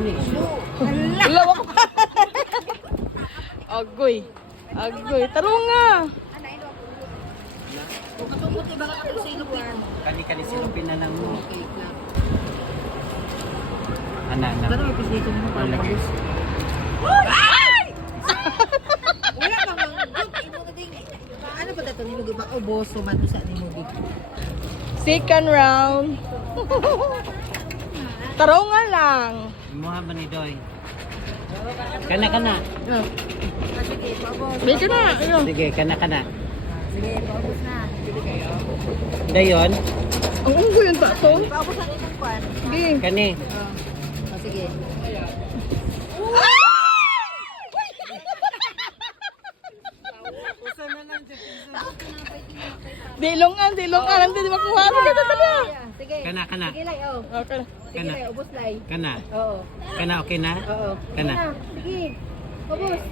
gani. Lawak pa. Agoy. Agoy. Tarunga. Kani silupin na lang mo. Ana. Pero may pisito mo pa Lagi. Wala pa mang ano ba dato nimo giba oboso man sa nimo gid. Second round. Tarunga lang. Imuha ba ni Doy? Kana. Sige, paubos. Beke na. Ayun. Sige, kana. Sige, paubos na. Sige kayo. Dayon, Ang unggoy yung tato. Paubos na imong kwan. Sige. kani. Sige. Dilongan. Hindi makuha. Sige, dali. Sige. Kana. Sige lay, oh. Okay. Sige Kana. lay, ubos lay. Kana. Oo. Kana okay na? Oo. Kana. Sige. Ubos.